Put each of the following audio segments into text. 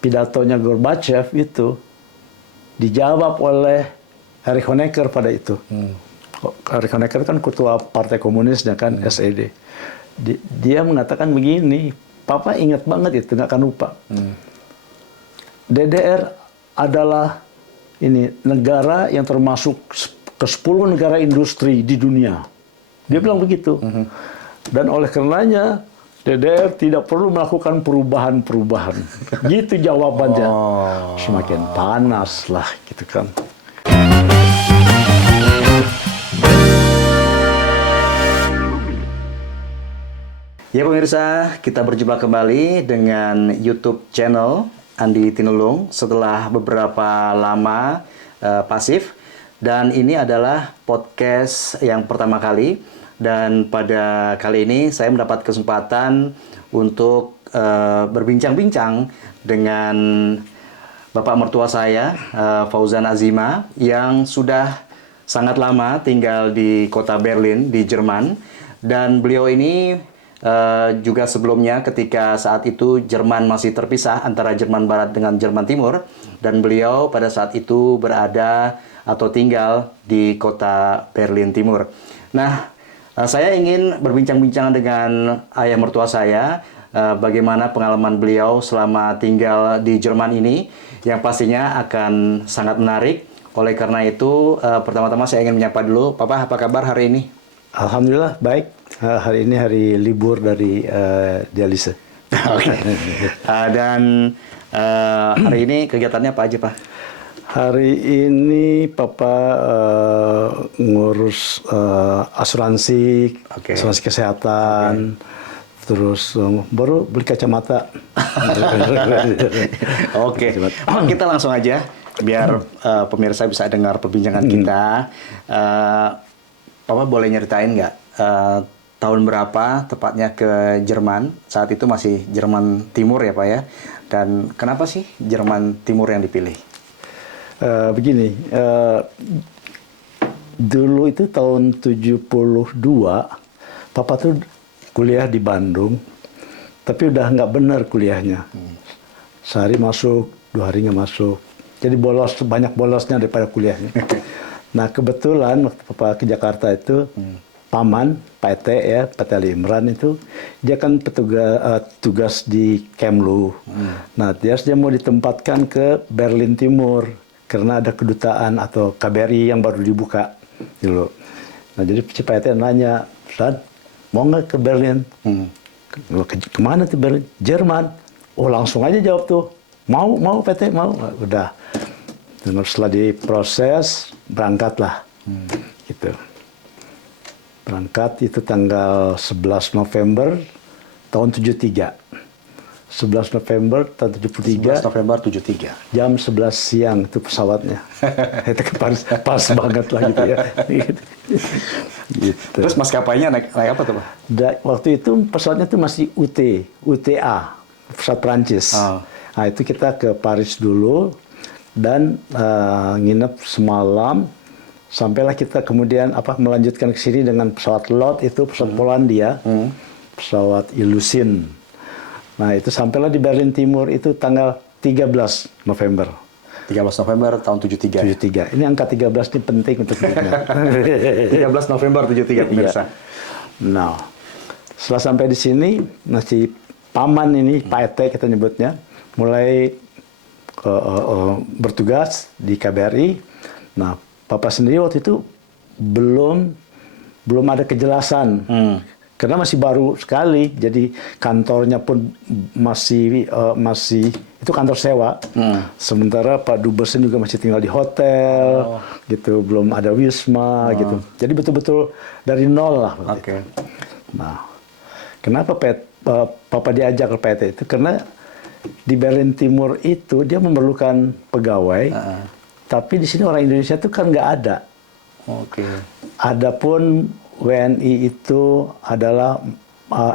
pidatonya Gorbachev itu dijawab oleh Erich Honecker pada itu. Erich Honecker kan ketua Partai Komunisnya kan, SED. Dia mengatakan begini, Papa ingat banget itu, nggak akan lupa. DDR adalah ini negara yang termasuk ke 10 negara industri di dunia. Dia bilang begitu. Dan oleh karenanya DDR tidak perlu melakukan perubahan-perubahan. Gitu jawabannya. Semakin panas lah gitu kan. Ya pemirsa, kita berjumpa kembali dengan YouTube channel Andi Tinulung setelah beberapa lama pasif. Dan ini adalah podcast yang pertama kali. Dan pada kali ini saya mendapat kesempatan untuk berbincang-bincang dengan Bapak mertua saya, Fauzan Azima, yang sudah sangat lama tinggal di kota Berlin, di Jerman. Dan beliau ini juga sebelumnya ketika saat itu Jerman masih terpisah antara Jerman Barat dengan Jerman Timur, dan beliau pada saat itu berada atau tinggal di kota Berlin Timur. Nah, saya ingin berbincang-bincang dengan ayah mertua saya, bagaimana pengalaman beliau selama tinggal di Jerman ini, yang pastinya akan sangat menarik. Oleh karena itu, pertama-tama saya ingin menyapa dulu, Papa, apa kabar hari ini? Alhamdulillah baik. Hari ini hari libur dari dialise. Oke. Dan hari ini kegiatannya apa aja, Pak? Hari ini Papa ngurus asuransi, asuransi kesehatan, terus baru beli kacamata. Oke. Kita langsung aja biar pemirsa bisa dengar perbincangan kita. Papa boleh nyeritain nggak tahun berapa tepatnya ke Jerman? Saat itu masih Jerman Timur ya Pak ya. Dan kenapa sih Jerman Timur yang dipilih? Begini, dulu itu tahun 72, Papa tuh kuliah di Bandung, tapi udah nggak benar kuliahnya. Sehari masuk, 2 hari nggak masuk. Jadi bolos, banyak bolosnya daripada kuliahnya. Nah kebetulan waktu Papa ke Jakarta itu, paman, Pak Ete ya, Pak Ali Imran itu, dia kan tugas di Kemlu. Nah dia mau ditempatkan ke Berlin Timur, karena ada kedutaan atau KBRI yang baru dibuka dulu. Nah jadi Pak Ete nanya, San, mau nggak ke Berlin? Kemana tuh Berlin? Jerman. Oh langsung aja jawab tuh, mau Pak Ete, mau. Udah. Dan setelah diproses, berangkatlah. Gitu. Berangkat itu tanggal 11 November tahun 73. 11 November tahun 73. 11 November 73. Jam 11 siang itu pesawatnya. Itu pas banget lah gitu ya. Gitu. Terus maskapainya naik apa tuh Pak? Waktu itu pesawatnya tuh masih UTA, pesawat Prancis. Nah itu kita ke Paris dulu dan nginep semalam. Sampailah kita kemudian melanjutkan ke sini dengan pesawat LOT itu, pesawat Polandia, pesawat Ilyushin. Nah itu sampailah di Berlin Timur itu tanggal 13 November. 13 November tahun 73. 73. Ini angka 13 ini penting untuk diingat. 13 November 73 pemirsa. Nah, setelah sampai di sini masih paman ini, Pak Ete kita nyebutnya, mulai bertugas di KBRI. Nah, Papa sendiri waktu itu belum ada kejelasan. Karena masih baru sekali, jadi kantornya pun masih itu kantor sewa. Sementara Pak Dubes juga masih tinggal di hotel, gitu, belum ada wisma, gitu. Jadi betul-betul dari nol lah. Oke. Nah, kenapa Papa diajak ke PT itu? Karena di Berlin Timur itu dia memerlukan pegawai, tapi di sini orang Indonesia itu kan nggak ada. Oke. Adapun WNI itu adalah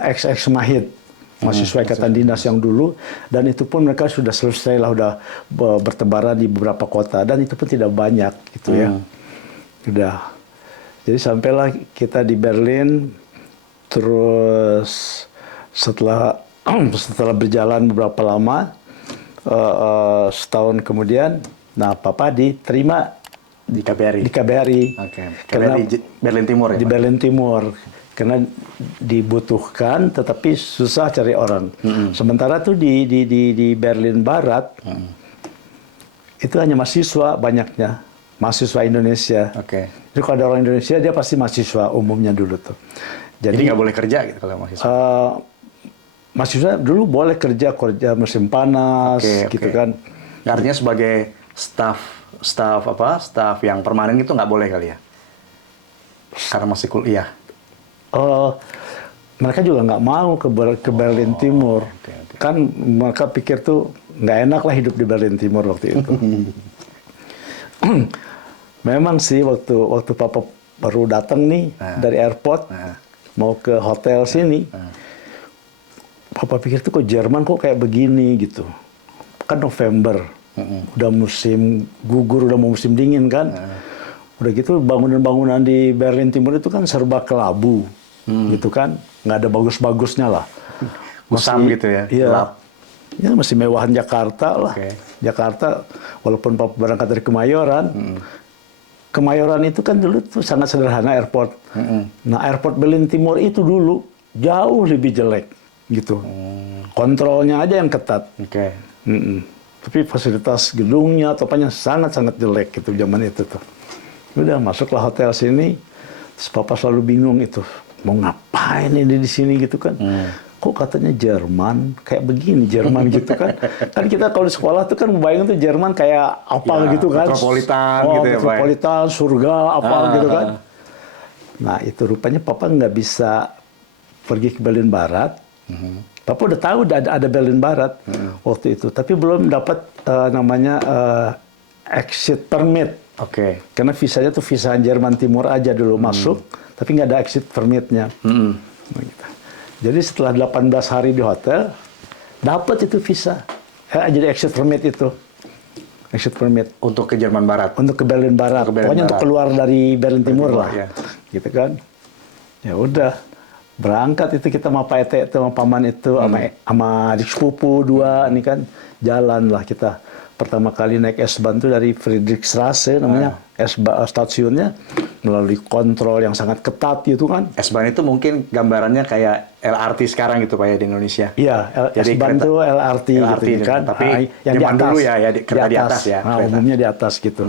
ex Mahid, mahasiswa ikatan dinas yang dulu, dan itu pun mereka sudah selesai lah, udah bertebaran di beberapa kota, dan itu pun tidak banyak gitu ya. Udah. Jadi sampailah kita di Berlin, terus setelah berjalan beberapa lama, setahun kemudian, nah Papa diterima Di KBRI. di KBRI. Oke. Karena KBRI Berlin Timur ya, di Pak? Berlin Timur. Karena dibutuhkan, tetapi susah cari orang. Sementara tuh di Berlin Barat, itu hanya mahasiswa banyaknya. Mahasiswa Indonesia. Oke. Jadi kalau ada orang Indonesia, dia pasti mahasiswa umumnya dulu tuh. Jadi nggak boleh kerja gitu kalau mahasiswa? Mahasiswa dulu boleh kerja musim panas, Oke, gitu oke. kan. Artinya sebagai staf yang permanen itu nggak boleh kali ya? Karena masih kuliah. Mereka juga nggak mau ke Berlin Timur. oke. Kan mereka pikir tuh nggak enak lah hidup di Berlin Timur waktu itu. Memang sih waktu Papa baru datang nih dari airport, mau ke hotel sini, Papa pikir tuh kok Jerman kok kayak begini gitu. Kan November, udah musim gugur, udah mau musim dingin kan. Udah gitu bangunan-bangunan di Berlin Timur itu kan serba kelabu, gitu kan. Nggak ada bagus-bagusnya lah. Kusam gitu ya? Iya. Gelap. Ya masih mewahan Jakarta lah. Oke. Jakarta, walaupun Papa berangkat dari Kemayoran, Kemayoran itu kan dulu tuh sangat sederhana airport. Nah airport Berlin Timur itu dulu jauh lebih jelek gitu. Kontrolnya aja yang ketat. Oke. Tapi fasilitas gedungnya, topanya sangat-sangat jelek gitu zaman itu tuh. Udah masuklah hotel sini, terus Papa selalu bingung itu mau ngapain ini di sini gitu kan. Kok katanya Jerman kayak begini Jerman gitu kan. Kan kita kalau di sekolah tuh kan bayangin tuh Jerman kayak apa Ya, gitu kan. metropolitan gitu ya, Pak ya? Metropolitan, surga apa gitu kan. Nah itu rupanya Papa nggak bisa pergi ke Berlin Barat. Papa udah tahu ada Berlin Barat waktu itu, tapi belum dapat namanya exit permit. Oke. Karena visanya tuh visa Jerman Timur aja dulu masuk, tapi nggak ada exit permitnya. Gitu. Jadi setelah 18 hari di hotel, dapat itu visa. Jadi exit permit itu. Exit permit. Untuk ke Jerman Barat? Untuk ke Berlin Barat. Ke Berlin Pokoknya untuk Barat. keluar dari Berlin Timur lah. Ya. Gitu kan. Ya udah. Berangkat itu kita sama Pak Ete itu, sama Paman itu, sama adik sepupu dua, ini kan jalan lah kita. Pertama kali naik S-Bahn itu dari Friedrichstraße namanya, stasiunnya, melalui kontrol yang sangat ketat gitu kan. S-Bahn itu mungkin gambarannya kayak LRT sekarang gitu Pak ya di Indonesia? Iya, Jadi S-Bahn itu LRT gitu gitu. kan. Tapi yang di zaman atas. dulu ya kereta di atas ya. Nah, kereta. umumnya di atas gitu.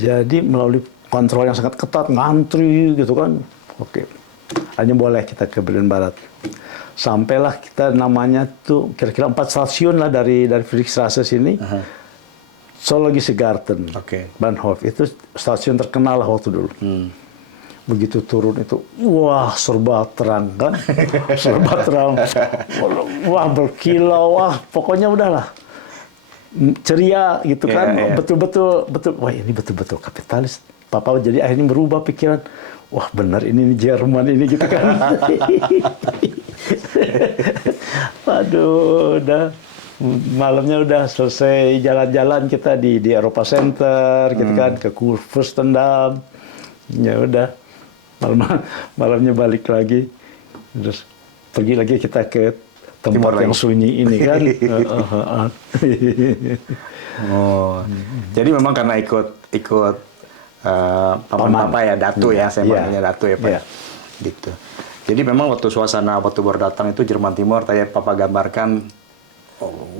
Jadi melalui kontrol yang sangat ketat, ngantri gitu kan. Oke, hanya boleh kita ke Berlin Barat. Sampailah kita namanya tuh kira-kira 4 stasiun lah dari Friedrichstraße sini. Zoologische-Garten, Oke. Bahnhof itu stasiun terkenal lah waktu dulu. Begitu turun itu, wah serba terang kan, serba terang, wah berkilau, wah pokoknya udahlah ceria gitu kan, betul-betul, wah ini betul-betul kapitalis. Papa jadi akhirnya berubah pikiran, wah benar ini Jerman ini gitu kan. Waduh, udah malamnya udah selesai jalan-jalan kita di Eropa Center gitu kan, ke Kurfürstendamm. Ya udah, malamnya balik lagi, terus pergi lagi kita ke tempat yang sunyi ini kan. Jadi memang karena ikut paman Papa ya, Datu ya, saya panggilnya Datu ya Pak. Iya. Gitu. Jadi memang waktu suasana waktu baru datang itu Jerman Timur, tadi Papa gambarkan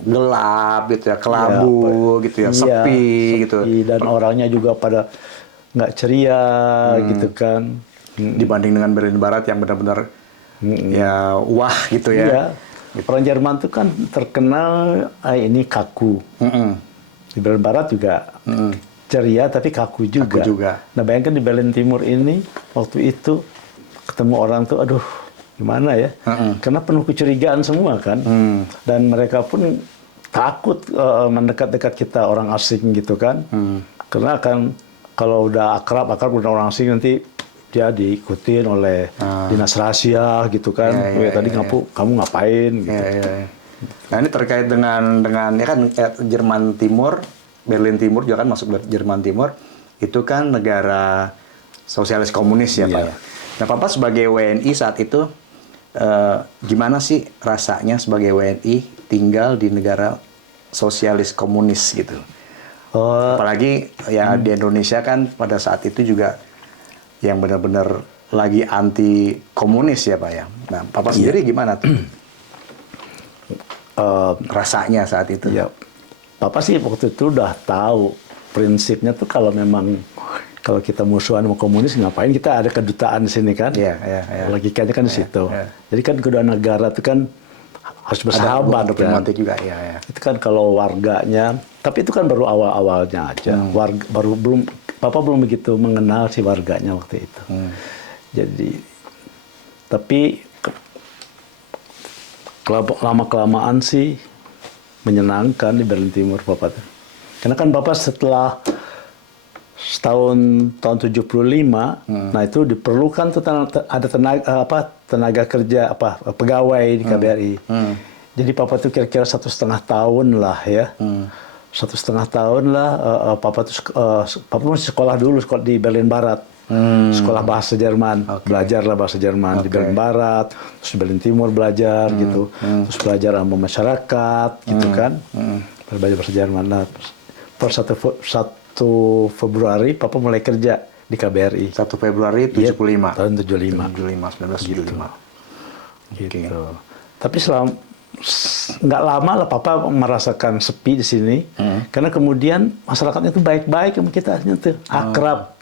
gelap gitu ya, kelabu gitu ya, sepi gitu. Dan orangnya juga pada nggak ceria gitu kan. Dibanding dengan Berlin Barat yang benar-benar ya wah gitu ya. Iya. Orang Jerman tuh kan terkenal ini kaku. Di Berlin Barat juga ceria tapi kaku juga. Kaku juga. Nah bayangkan di Berlin Timur ini waktu itu ketemu orang tuh, aduh gimana ya? Karena penuh kecurigaan semua kan. Dan mereka pun takut mendekat-dekat kita orang asing gitu kan. Karena kan kalau udah akrab dengan orang asing nanti dia diikutin oleh dinas rahasia gitu kan. Tadi kamu ngapain gitu. Nah ini terkait dengan ya kan Jerman Timur, Berlin Timur juga kan masuk Jerman Timur, itu kan negara sosialis komunis ya Pak ya. Nah Papa sebagai WNI saat itu gimana sih rasanya sebagai WNI tinggal di negara sosialis komunis gitu? Apalagi ya di Indonesia kan pada saat itu juga yang benar-benar lagi anti komunis ya Pak ya. Nah, Papa sendiri gimana tuh? Rasanya saat itu? Ya, Papa sih waktu itu udah tahu prinsipnya tuh kalau memang kalau kita musuhan sama komunis ngapain kita ada kedutaan di sini kan? Iya. Logikanya kan di situ. Iya. Jadi kan kedua negara itu kan harus bersahabat kan. juga ya. Itu kan kalau warganya, tapi itu kan baru awal-awalnya aja. Papa belum begitu mengenal si warganya waktu itu. Jadi, tapi lama-kelamaan sih menyenangkan di Berlin Timur Papa tuh. Karena kan Papa setelah tahun 75, nah itu diperlukan tuh ada tenaga kerja pegawai di KBRI. Jadi Papa tuh kira-kira 1,5 tahun lah ya. 1,5 tahun lah Papa masih sekolah dulu di Berlin Barat. Sekolah bahasa Jerman, belajarlah bahasa Jerman di Berlin Barat, terus di Berlin Timur belajar gitu, terus belajar sama masyarakat gitu kan, belajar bahasa Jerman. Nah, per 1 Februari Papa mulai kerja di KBRI. 1 Februari 75. Tahun 75. 1975. Gitu. Tapi nggak lama lah Papa merasakan sepi di sini, karena kemudian masyarakatnya tuh baik-baik sama kita, tuh akrab.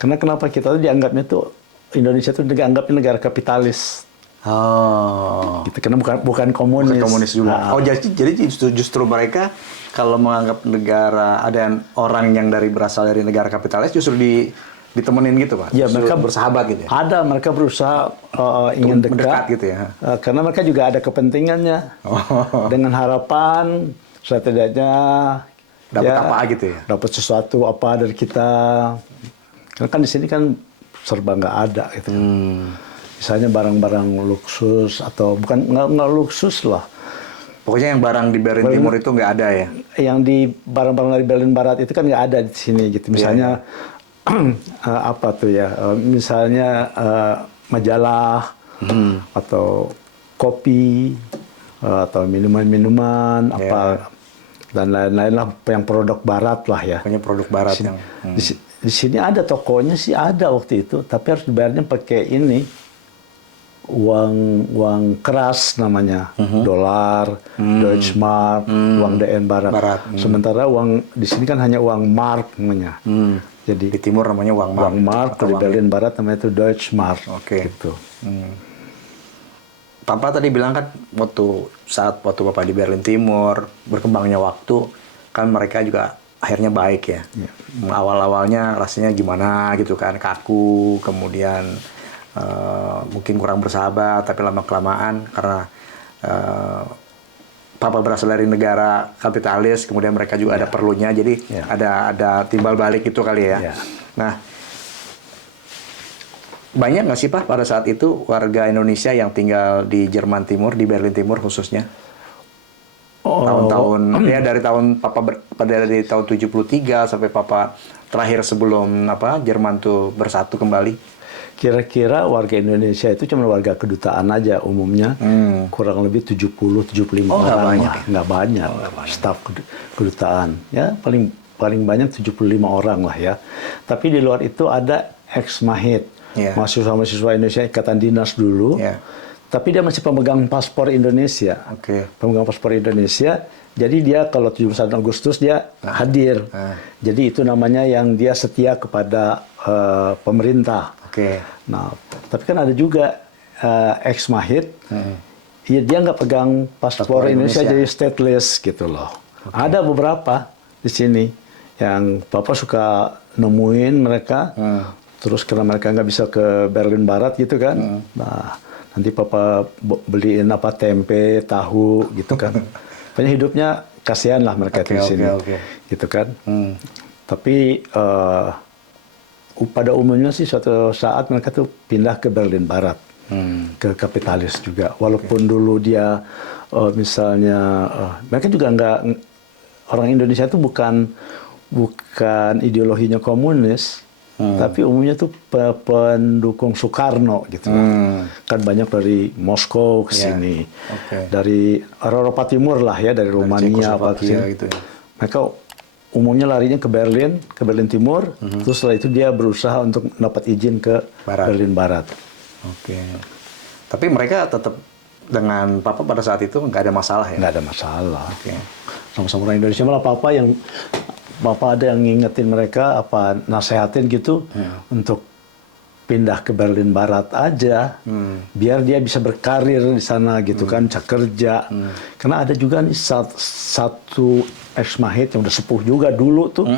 Karena kenapa kita tuh dianggapnya tuh Indonesia tuh dianggapnya negara kapitalis. Gitu, karena bukan komunis. Bukan komunis juga. Jadi justru mereka kalau menganggap negara ada orang yang berasal dari negara kapitalis justru ditemenin gitu Pak. Ya, mereka bersahabat gitu ya. Ada, mereka berusaha ingin dekat gitu ya. Karena mereka juga ada kepentingannya. Dengan harapan setidaknya dapat apa gitu ya. Dapat sesuatu apa dari kita. Karena kan di sini kan serba nggak ada gitu. Misalnya barang-barang luksus atau nggak luksus lah. Pokoknya yang barang di Berlin Timur itu nggak ada ya? Yang di barang-barang dari Berlin Barat itu kan nggak ada di sini gitu. Misalnya apa tuh ya? Misalnya majalah atau kopi atau minuman-minuman apa dan lain-lain lah yang produk Barat lah ya. Pokoknya produk Barat yang di sini ada tokonya sih ada waktu itu, tapi harus dibayarnya pakai ini uang keras namanya, dolar, Deutschmark, uang DN Barat. Sementara uang di sini kan hanya uang mark namanya. Jadi di timur namanya uang mark. Uang mark, di Berlin Barat namanya itu Deutschmark. Gitu. Papa tadi bilang kan waktu Papa di Berlin Timur, berkembangnya waktu kan mereka juga akhirnya baik ya. Awal-awalnya rasanya gimana gitu kan, kaku, kemudian mungkin kurang bersahabat, tapi lama-kelamaan karena Papa berasal dari negara kapitalis, kemudian mereka juga ada perlunya, jadi ada timbal balik itu kali ya. Nah, banyak nggak sih Pak pada saat itu warga Indonesia yang tinggal di Jerman Timur, di Berlin Timur khususnya? Tahun-tahun dari tahun dari tahun 73 sampai Papa terakhir sebelum Jerman tuh bersatu kembali. Kira-kira warga Indonesia itu cuma warga kedutaan aja umumnya, kurang lebih 70-75 orang lah, nggak banyak, staf kedutaan ya paling banyak 75 orang lah ya. Tapi di luar itu ada ex-mahit, mahasiswa Indonesia ikatan dinas dulu. Tapi dia masih pemegang paspor Indonesia. Pemegang paspor Indonesia. Jadi dia kalau 71 Agustus dia hadir. Jadi itu namanya yang dia setia kepada pemerintah. Nah, tapi kan ada juga ex-mahit. Ya, dia nggak pegang paspor Indonesia jadi stateless gitu loh. Ada beberapa di sini yang Bapak suka nemuin mereka. Terus karena mereka nggak bisa ke Berlin Barat gitu kan. Nah, nanti Papa beliin tempe, tahu gitu kan. Pokoknya hidupnya kasihan lah mereka di sini. Gitu kan. Tapi pada umumnya sih suatu saat mereka tuh pindah ke Berlin Barat. Ke kapitalis juga. Walaupun dulu dia misalnya mereka juga orang Indonesia itu bukan ideologinya komunis. tapi umumnya tuh pendukung Soekarno gitu. Kan banyak dari Moskow ke sini, dari Eropa Timur lah ya, dari Rumania apa ke sini. gitu ya. Mereka umumnya larinya ke Berlin Timur, terus setelah itu dia berusaha untuk mendapat izin ke Berlin Barat. Oke. Tapi mereka tetap dengan Papa pada saat itu nggak ada masalah ya? Nggak ada masalah. Oke. Sama-sama orang Indonesia, malah Papa ada yang ngingetin mereka, nasehatin gitu, untuk pindah ke Berlin Barat aja, biar dia bisa berkarir di sana gitu kan, bisa kerja. Karena ada juga nih satu ex-mahit yang udah sepuh juga dulu tuh,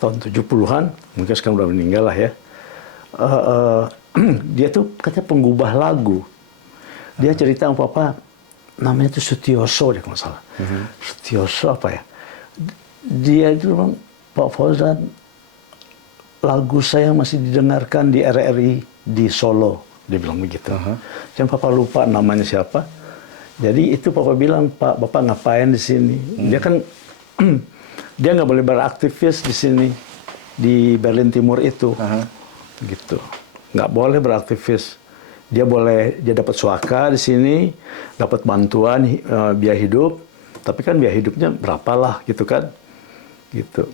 tahun 70-an, mungkin sekarang udah meninggal lah ya. Dia tuh katanya penggubah lagu. Dia cerita sama Papa, namanya tuh Sutioso deh kalau nggak salah. Sutioso apa ya? Dia itu bilang, Pak Fauzan, lagu saya masih didengarkan di RRI di Solo. Dia bilang begitu. Jangan Papa lupa namanya siapa. Jadi itu Papa bilang, Pak, Bapak ngapain di sini? Dia kan, dia nggak boleh beraktivis di sini, di Berlin Timur itu. Gitu. Nggak boleh beraktivis. Dia dapat suaka di sini, dapat bantuan biaya hidup, tapi kan biaya hidupnya berapalah gitu kan. Gitu.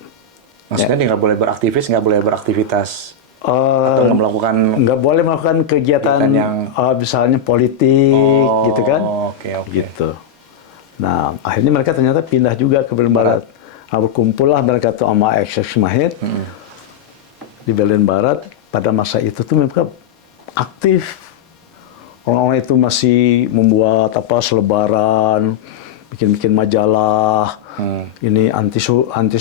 Maksudnya dia nggak boleh beraktivis, nggak boleh beraktivitas atau nggak boleh melakukan kegiatan yang misalnya politik gitu kan. Oke. Gitu. Nah akhirnya mereka ternyata pindah juga ke Berlin Barat. Nah, berkumpullah mereka tuh sama ex-mahit di Berlin Barat. Pada masa itu tuh mereka aktif. Orang-orang itu masih membuat selebaran, bikin majalah. Ini anti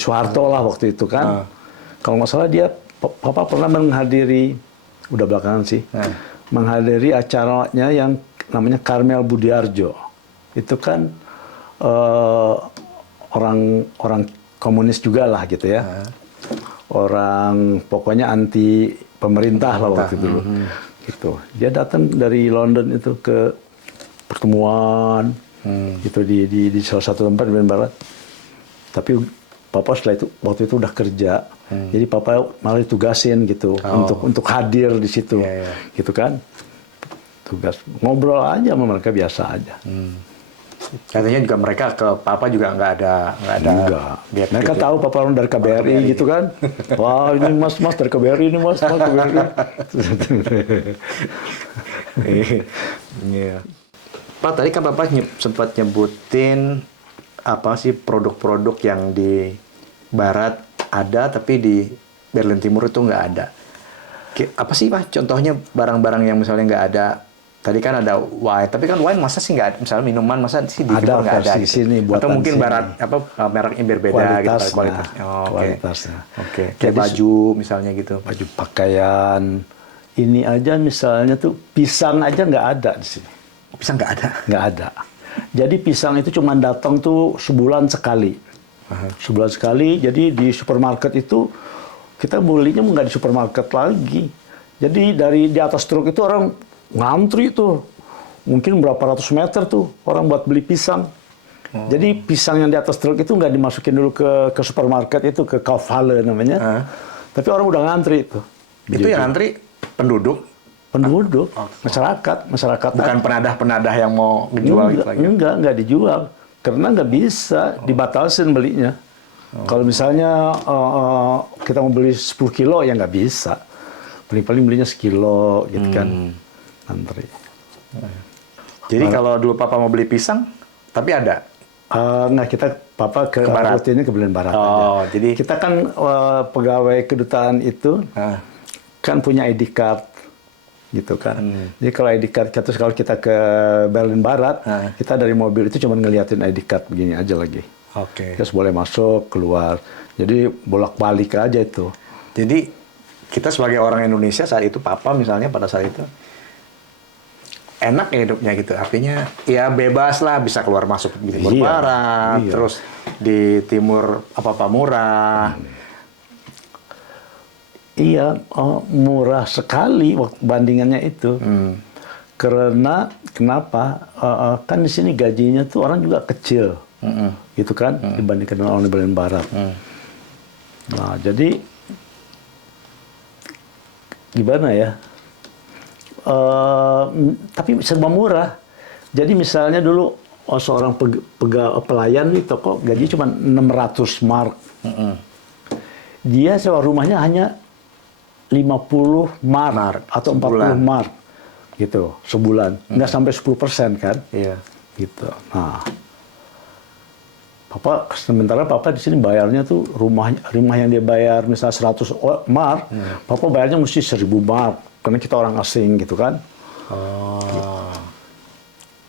Soeharto lah waktu itu kan. Kalau nggak salah Papa pernah menghadiri, udah belakangan sih, menghadiri acaranya yang namanya Karmel Budiarjo. Itu kan orang komunis juga lah gitu ya. Orang pokoknya anti pemerintah lah waktu itu dulu. Gitu. Dia datang dari London itu ke pertemuan gitu di salah satu tempat di Berlin Barat. Tapi Papa setelah itu waktu itu udah kerja, jadi Papa malah ditugasin gitu untuk hadir di situ, gitu kan. Tugas ngobrol aja sama mereka biasa aja. Katanya juga mereka ke Papa juga nggak ada. Enggak. Mereka tahu Papa orang dari KBRI gitu kan. Wah ini mas dari KBRI ini mas KBRI. Pak, tadi kan Papa sempat nyebutin apa sih produk-produk yang di Barat ada, tapi di Berlin Timur itu nggak ada. Apa sih Pak contohnya barang-barang yang misalnya nggak ada? Tadi kan ada wine, tapi kan wine masa sih nggak ada? Misalnya minuman masa sih di Timur nggak ada? Di sini, atau mungkin sini. Barat mereknya berbeda gitu kualitasnya. Kualitasnya. Oke. Kayak baju misalnya gitu. Baju pakaian. Ini aja misalnya tuh pisang aja nggak ada di sini. Pisang nggak ada? Nggak ada. Jadi pisang itu cuma datang tuh sebulan sekali. Sebulan sekali, jadi di supermarket itu kita belinya nggak di supermarket lagi. Jadi di atas truk itu orang ngantri tuh. Mungkin berapa ratus meter tuh orang buat beli pisang. Jadi pisang yang di atas truk itu nggak dimasukin dulu ke supermarket itu, ke Kaufhalle namanya. Tapi orang udah ngantri itu. Itu yang ngantri penduduk? Masyarakat. Bukan penadah-penadah yang mau dijual gitu lagi? Enggak dijual. Karena nggak bisa, dibatalkan belinya. Kalau misalnya kita mau beli 10 kilo, ya nggak bisa. Paling-paling belinya sekilo, gitu kan. Antri. Jadi kalau dulu Papa mau beli pisang, tapi ada? Papa rutinnya ke Berlin Barat aja. Jadi kita kan pegawai kedutaan itu kan punya ID card. Gitu kan. Jadi kalau ID card, terus kalau kita ke Berlin Barat, kita dari mobil itu cuma ngeliatin ID card begini aja lagi. Terus boleh masuk, keluar. Jadi bolak-balik aja itu. Jadi kita sebagai orang Indonesia saat itu, Papa misalnya pada saat itu, enak ya hidupnya gitu. Artinya ya bebas lah, bisa keluar masuk di Timur Barat, terus di Timur apa-apa murah. Iya, murah sekali bandingannya itu. Karena kenapa? Kan di sini gajinya tuh orang juga kecil, gitu kan, dibandingkan dengan orang di Berlin Barat. Nah, jadi gimana ya? Tapi serba murah. Jadi misalnya dulu seorang pelayan di toko gaji cuma 600 mark. Dia sewa rumahnya hanya 50 mark atau 40 mark gitu sebulan. Nggak sampai 10% kan? Iya. Gitu. Nah, sementara Papa di sini bayarnya tuh rumah yang dia bayar misalnya 100 mark, Papa bayarnya mesti 1000 mark karena kita orang asing gitu kan. Gitu.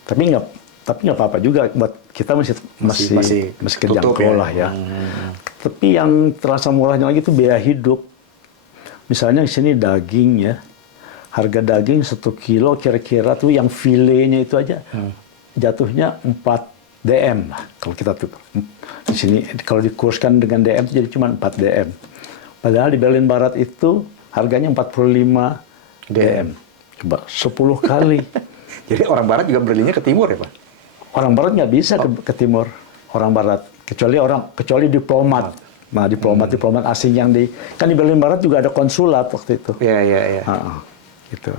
Tapi nggak apa-apa juga buat kita masih kejangkau lah ya. Tapi yang terasa murahnya lagi itu biaya hidup. Misalnya di sini daging ya, harga daging 1 kilo kira-kira tuh yang filenya itu aja jatuhnya 4 DM lah kalau kita tuh di sini kalau dikurskan dengan DM itu jadi cuma 4 DM. Padahal di Berlin Barat itu harganya 45 DM. Coba 10 kali. Jadi orang Barat juga berlindungnya ke timur ya Pak? Orang Barat nggak bisa ke timur. Orang Barat kecuali diplomat. Nah diplomat asing yang kan di Berlin Barat juga ada konsulat waktu itu. Iya. Gitu.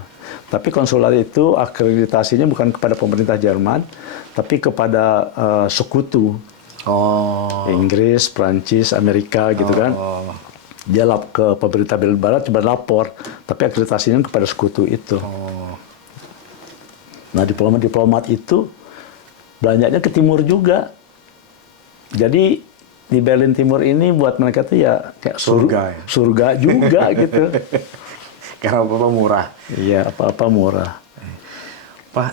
Tapi konsulat itu akreditasinya bukan kepada pemerintah Jerman, tapi kepada sekutu. Inggris, Prancis, Amerika gitu kan. Dia ke pemerintah Berlin Barat coba lapor, tapi akreditasinya kepada sekutu itu. Nah diplomat itu belanjanya ke timur juga. Jadi di Berlin Timur ini buat mereka tuh ya kayak surga juga gitu. Karena apa-apa murah. Iya, apa-apa murah. Pak,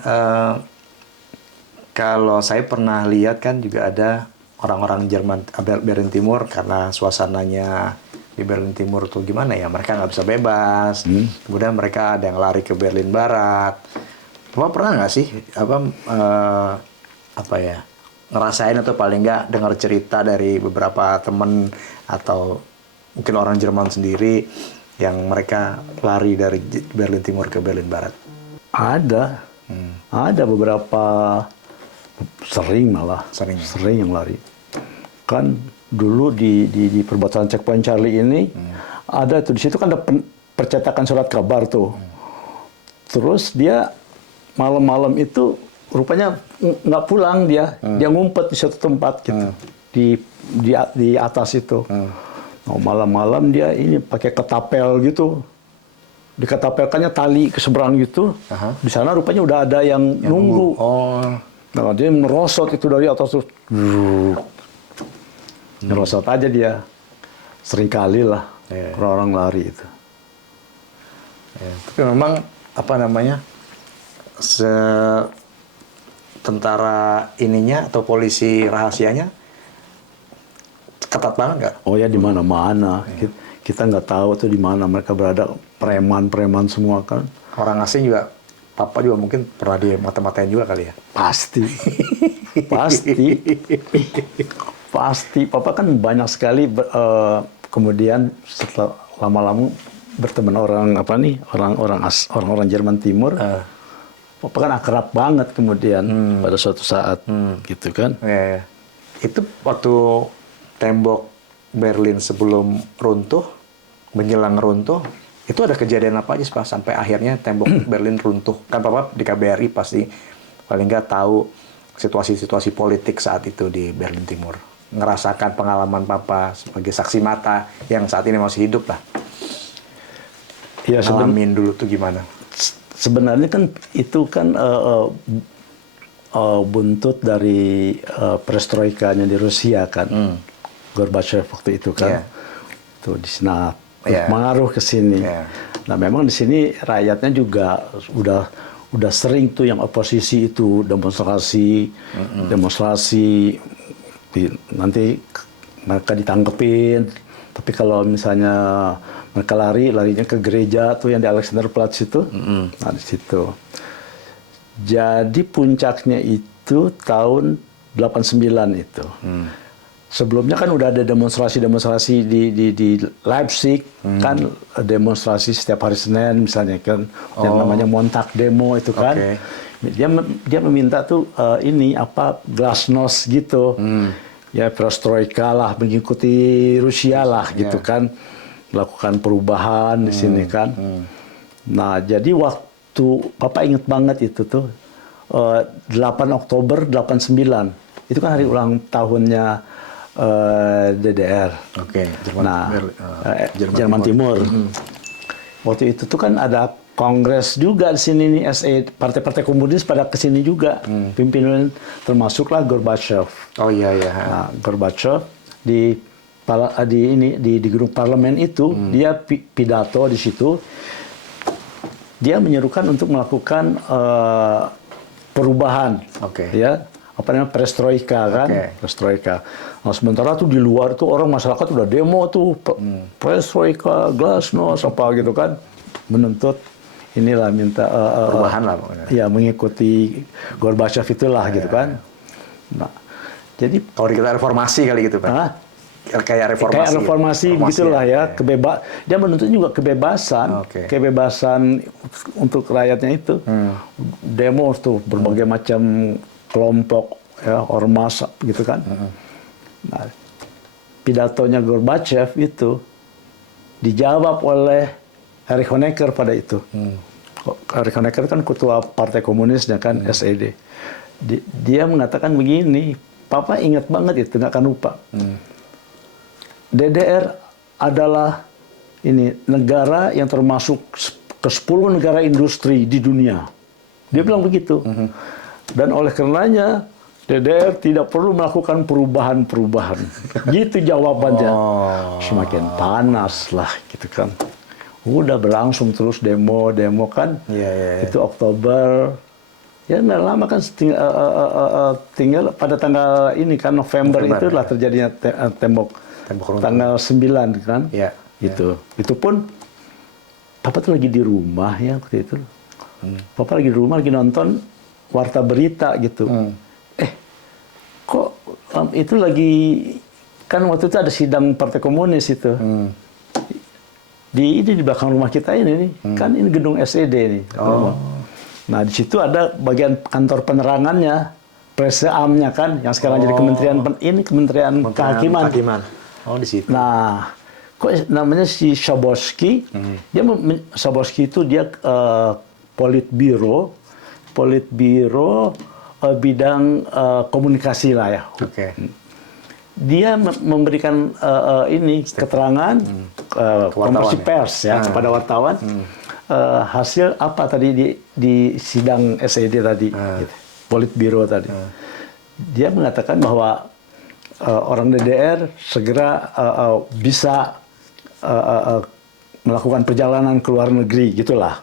kalau saya pernah lihat kan juga ada orang-orang Jerman Berlin Timur karena suasananya di Berlin Timur tuh gimana ya, mereka nggak bisa bebas. Kemudian mereka ada yang lari ke Berlin Barat. Bapak pernah nggak sih ngerasain atau paling nggak dengar cerita dari beberapa teman atau mungkin orang Jerman sendiri yang mereka lari dari Berlin Timur ke Berlin Barat? Ada beberapa, sering yang lari. Kan dulu di perbatasan Checkpoint Charlie ini ada tuh, di situ kan ada percetakan surat kabar tuh. Terus dia malam-malam itu rupanya nggak pulang dia ngumpet di satu tempat gitu di atas itu. Malam-malam dia ini pakai ketapel gitu, diketapelkannya tali ke seberang gitu. Di sana rupanya udah ada yang nunggu. Nah dia merosot itu dari atas tuh, merosot aja dia. Sering kali lah orang lari itu. Tapi memang tentara ininya atau polisi rahasianya ketat banget nggak? Oh ya di mana-mana. Kita nggak tahu tuh di mana mereka berada. Preman semua kan. Orang asing juga, Papa juga mungkin pernah di mata-matain juga kali ya? Pasti. Papa kan banyak sekali kemudian setelah lama-lama berteman orang-orang Jerman Timur. Papa kan akrab banget kemudian pada suatu saat gitu kan. Itu waktu tembok Berlin sebelum runtuh, menjelang runtuh, itu ada kejadian apa aja Pak sampai akhirnya tembok Berlin runtuh? Kan Papa di KBRI pasti paling nggak tahu situasi-situasi politik saat itu di Berlin Timur. Ngerasakan pengalaman Papa sebagai saksi mata yang saat ini masih hidup lah. Ya, ngalamin dulu tuh gimana? Sebenarnya kan itu kan buntut dari perestroikanya di Rusia kan. Gorbachev waktu itu kan. Tuh di sana pengaruh ke sini. Nah, memang di sini rakyatnya juga udah sering tuh yang oposisi itu demonstrasi, nanti mereka ditangkepin. Tapi kalau misalnya mereka larinya ke gereja tuh yang di Alexanderplatz itu, nah di situ. Jadi puncaknya itu tahun 89 itu. Sebelumnya kan udah ada demonstrasi di Leipzig, kan demonstrasi setiap hari Senin misalnya kan, yang namanya Montag Demo itu kan. Dia meminta tuh glasnost gitu. Ya perestroika lah, mengikuti Rusia lah gitu kan. Melakukan perubahan di sini kan. Nah, jadi waktu Papa inget banget itu tuh 8 Oktober 89. Itu kan hari ulang tahunnya DDR. Oke, Jerman Timur. Waktu itu tuh kan ada kongres juga di sini nih, SE, partai-partai komunis pada kesini juga. Pimpinan termasuklah Gorbachev. Oh iya iya. Nah, Gorbachev di gedung parlemen itu dia pidato di situ. Dia menyerukan untuk melakukan perubahan, ya, apa namanya, perestroika kan, perestroika. Nah, sementara tuh di luar tuh orang masyarakat udah demo tuh, perestroika, glasnost apa gitu kan, menuntut inilah minta perubahan lah pokoknya. Ya, mengikuti Gorbachev itulah gitu kan. Nah, jadi kalau kita reformasi kali gitu Pak. Kayak reformasi gitulah ya. Dia menuntut juga kebebasan, kebebasan untuk rakyatnya itu. Demo tuh berbagai macam kelompok, ya, ormas gitu kan. Nah, pidatonya Gorbachev itu dijawab oleh Erich Honecker pada itu. Erich Honecker kan ketua Partai Komunisnya kan, SED. Dia mengatakan begini, Papa ingat banget itu, nggak akan lupa. DDR adalah ini negara yang termasuk ke 10 negara industri di dunia. Dia bilang begitu. Dan oleh karenanya DDR tidak perlu melakukan perubahan-perubahan. Gitu jawabannya. Semakin panas lah gitu kan. Udah berlangsung terus demo kan. Itu Oktober. Ya nggak lama kan, tinggal pada tanggal ini kan November itu lah terjadinya tembok tanggal 9 kan. Gitu. Itu pun Papa tuh lagi di rumah ya waktu itu. Papa lagi di rumah lagi nonton warta berita gitu. Kok itu lagi kan waktu itu ada sidang Partai Komunis itu. Di belakang rumah kita ini nih. Kan ini gedung SED nih. Nah, di situ ada bagian kantor penerangannya, Preseamnya kan, yang sekarang jadi Kementerian Kehakiman. Oh, di situ. Nah, kok namanya si Schabowski? Schabowski itu dia politbiro bidang komunikasi lah ya. Dia memberikan keterangan konferensi pers ya kepada wartawan. Hasil apa tadi di sidang SED tadi, gitu, politbiro tadi. Dia mengatakan bahwa orang DDR segera bisa melakukan perjalanan ke luar negeri, gitulah.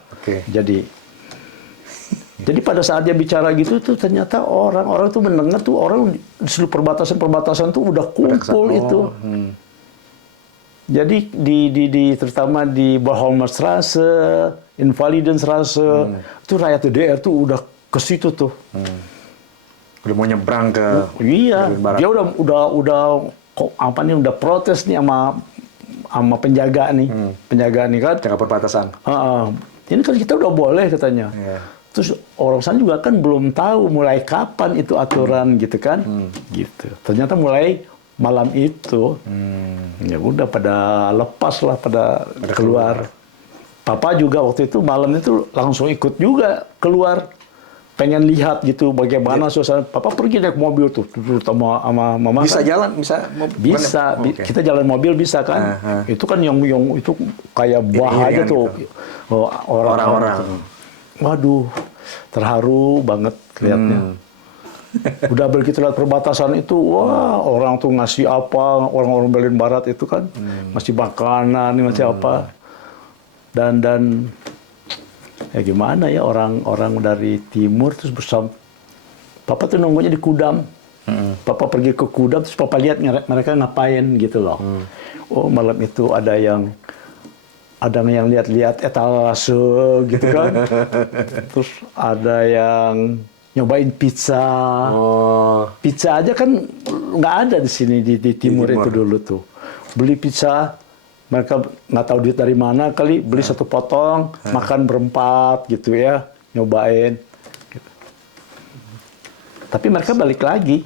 Jadi pada saat dia bicara gitu tuh ternyata orang-orang tuh mendengar tuh, orang di seluruh perbatasan tuh udah kumpul itu. Jadi terutama di Bornholmerstraße, Invalidenstraße, itu rakyat DDR tuh udah ke situ tuh. Udah mau nyebrang ke dia udah protes nih sama penjaga nih kan, jaga perbatasan. Ini kan kita udah boleh katanya. Terus orang sana juga kan belum tahu mulai kapan itu aturan gitu kan. Gitu. Ternyata mulai malam itu ya udah pada lepas lah, pada keluar. Papa juga waktu itu malam itu langsung ikut juga keluar. Pengen lihat gitu bagaimana suasana. Papa pergi naik mobil tuh sama mama. Bisa kan? jalan, bisa. Kita jalan mobil bisa kan. Itu kan yang itu kayak bahaya tuh gitu. Orang-orang. Waduh, terharu banget kelihatannya. Udah begitu lihat perbatasan itu, wah orang tuh ngasih apa, orang-orang Berlin Barat itu kan masih makanan, masih apa. Dan ya gimana ya, orang dari timur terus bersama. Papa tuh nunggunya di Kudam. Papa pergi ke Kudam terus Papa lihat mereka ngapain gitu loh. Oh, malam itu ada yang lihat-lihat etalase gitu kan. Terus ada yang nyobain pizza. Pizza aja kan nggak ada di sini di timur itu dulu tuh. Beli pizza, mereka nggak tahu duit dari mana kali, beli satu potong, makan berempat gitu ya, nyobain. Gitu. Tapi mereka balik lagi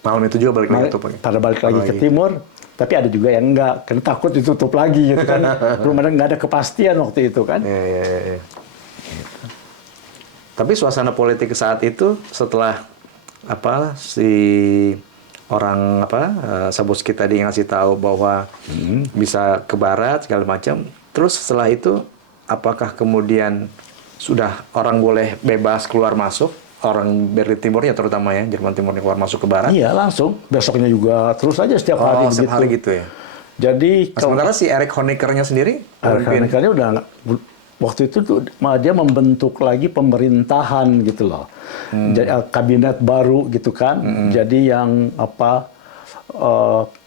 Malam itu juga balik lagi tutup lagi. Pada balik lagi ke timur, tapi ada juga yang enggak, karena takut ditutup lagi gitu kan. Belum ada, nggak ada kepastian waktu itu kan. Iya. Gitu. Tapi suasana politik saat itu setelah si orang Sabuski tadi ngasih tahu bahwa bisa ke barat segala macam. Terus setelah itu apakah kemudian sudah orang boleh bebas keluar masuk? Orang Berlin Timurnya terutama ya, Jerman Timurnya keluar masuk ke barat? Iya, langsung. Besoknya juga terus aja setiap hari begitu. Setiap hari gitu ya? Jadi... Sementara si Erich Honeckernya sendiri? Erich Honeckernya udah waktu itu tuh dia membentuk lagi pemerintahan gitu loh. Jadi, kabinet baru gitu kan. Jadi yang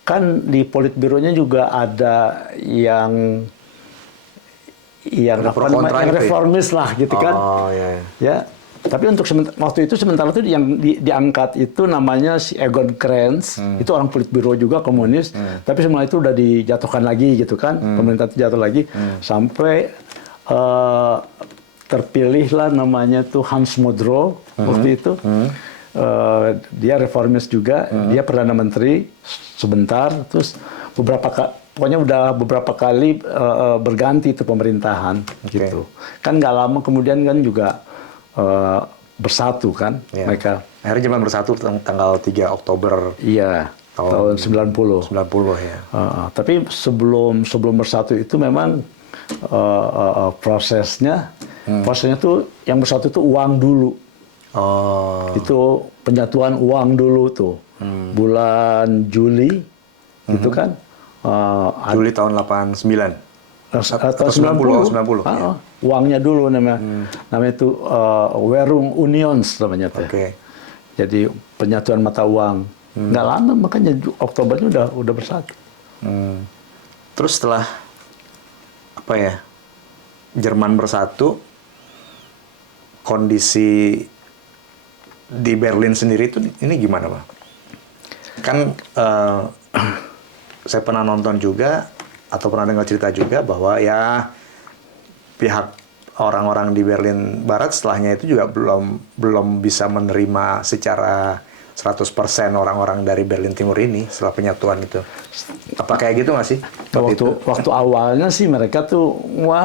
kan di Politbiro-nya juga ada yang reformis lah gitu kan. Oh iya. Ya. Tapi untuk waktu itu sementara itu yang diangkat itu namanya si Egon Krenz, itu orang Politbiro juga komunis, tapi semua itu udah dijatuhkan lagi gitu kan, pemerintah itu jatuh lagi, sampai terpilihlah namanya tuh Hans Modrow waktu itu, dia reformis juga, dia perdana menteri sebentar, terus pokoknya udah beberapa kali berganti itu pemerintahan gitu, kan nggak lama kemudian kan juga bersatu kan mereka. Akhirnya Jerman bersatu tanggal 3 Oktober. Iya, tahun 90. 90 ya. Tapi sebelum bersatu itu memang prosesnya tuh yang bersatu itu uang dulu. Itu penyatuan uang dulu tuh. Bulan Juli gitu kan. Juli tahun 89. Atau 90. Ya. Uangnya dulu namanya itu Währung Unions namanya tuh. Jadi penyatuan mata uang. Nggak lama makanya Oktobernya udah bersatu. Terus setelah Jerman bersatu, kondisi di Berlin sendiri itu ini gimana, Pak? Kan saya pernah nonton juga atau pernah dengar cerita juga bahwa ya pihak orang-orang di Berlin Barat setelahnya itu juga belum bisa menerima secara 100% orang-orang dari Berlin Timur ini setelah penyatuan itu. Apa kayak gitu nggak sih? Waktu awalnya sih mereka tuh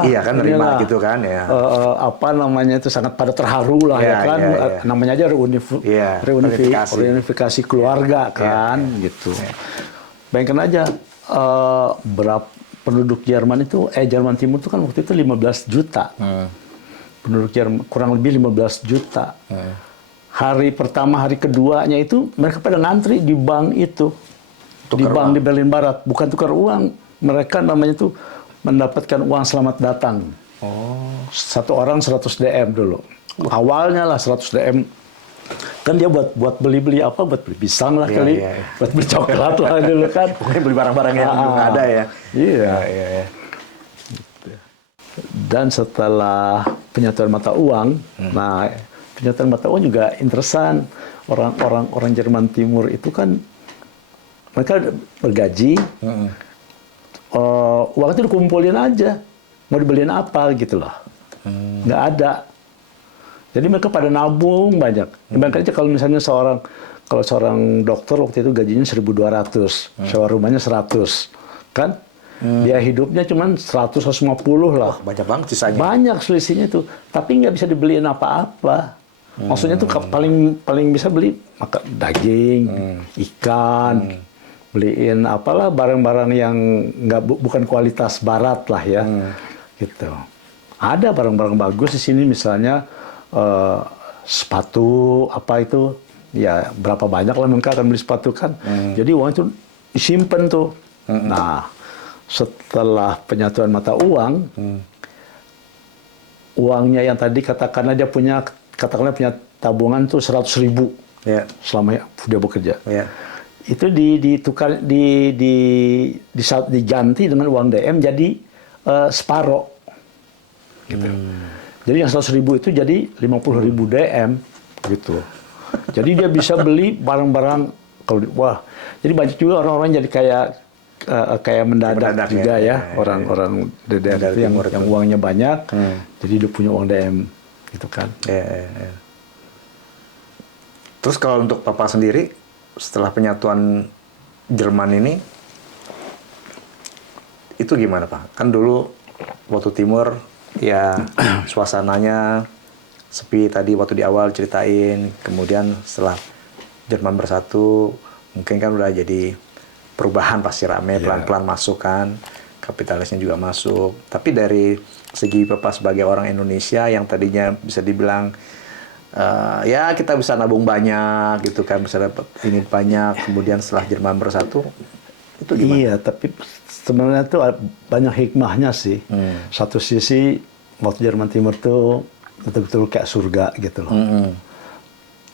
iya kan nerima gitu kan ya. Itu sangat pada terharu lah ya kan. Namanya aja reunifikasi keluarga kan gitu. Bayangkan aja berapa penduduk Jerman Timur itu kan waktu itu 15 juta. Penduduk Jerman kurang lebih 15 juta. Hari pertama, hari keduanya itu mereka pada ngantri di bank itu. Di bank di Berlin Barat, bukan tukar uang. Mereka namanya itu mendapatkan uang selamat datang. Satu orang 100 DM dulu. Awalnya lah 100 DM. Kan dia buat beli apa? Buat beli pisang lah kali. Buat beli coklat lah dulu kan. Beli barang-barang yang belum ada ya. Iya. Dan setelah penyatuan mata uang, penyatuan mata uang juga interesan. Orang Jerman Timur itu kan mereka bergaji, uang itu dikumpulin aja, mau dibeliin apa gitu loh, nggak ada. Jadi mereka pada nabung banyak. Bayangkan aja kalau misalnya seorang dokter waktu itu gajinya 1.200, sewa rumahnya 100, kan? Dia hidupnya cuma 150 lah. Banyak banget sisanya. Banyak selisihnya itu, tapi nggak bisa dibeliin apa-apa. Maksudnya tuh paling bisa beli daging, ikan, beliin apalah barang-barang yang bukan kualitas barat lah ya, gitu. Ada barang-barang bagus di sini misalnya. Sepatu apa itu ya berapa banyak lah mereka akan beli sepatu kan. Jadi uang itu disimpan tuh. Nah setelah penyatuan mata uang, uangnya yang tadi katakanlah dia punya tabungan tuh 100.000 selama dia bekerja. Itu ditukar diganti dengan uang DM jadi separoh gitu. Jadi yang 100.000 itu jadi 50.000 DM gitu. Jadi dia bisa beli barang-barang jadi banyak juga orang-orang jadi kayak mendadak juga ya orang-orang DDR itu yang uangnya banyak. Jadi dia punya uang DM gitu kan. Terus kalau untuk Papa sendiri setelah penyatuan Jerman ini itu gimana Pak? Kan dulu waktu timur ya suasananya sepi tadi waktu di awal ceritain, kemudian setelah Jerman bersatu mungkin kan udah jadi perubahan pasti rame, pelan-pelan masuk kan, kapitalisnya juga masuk. Tapi dari segi Bapak sebagai orang Indonesia yang tadinya bisa dibilang ya kita bisa nabung banyak gitu kan, bisa dapat ini banyak, kemudian setelah Jerman bersatu itu gimana? Iya, tapi sebenarnya itu banyak hikmahnya sih. Satu sisi waktu Jerman Timur tuh betul-betul kayak surga gitu loh.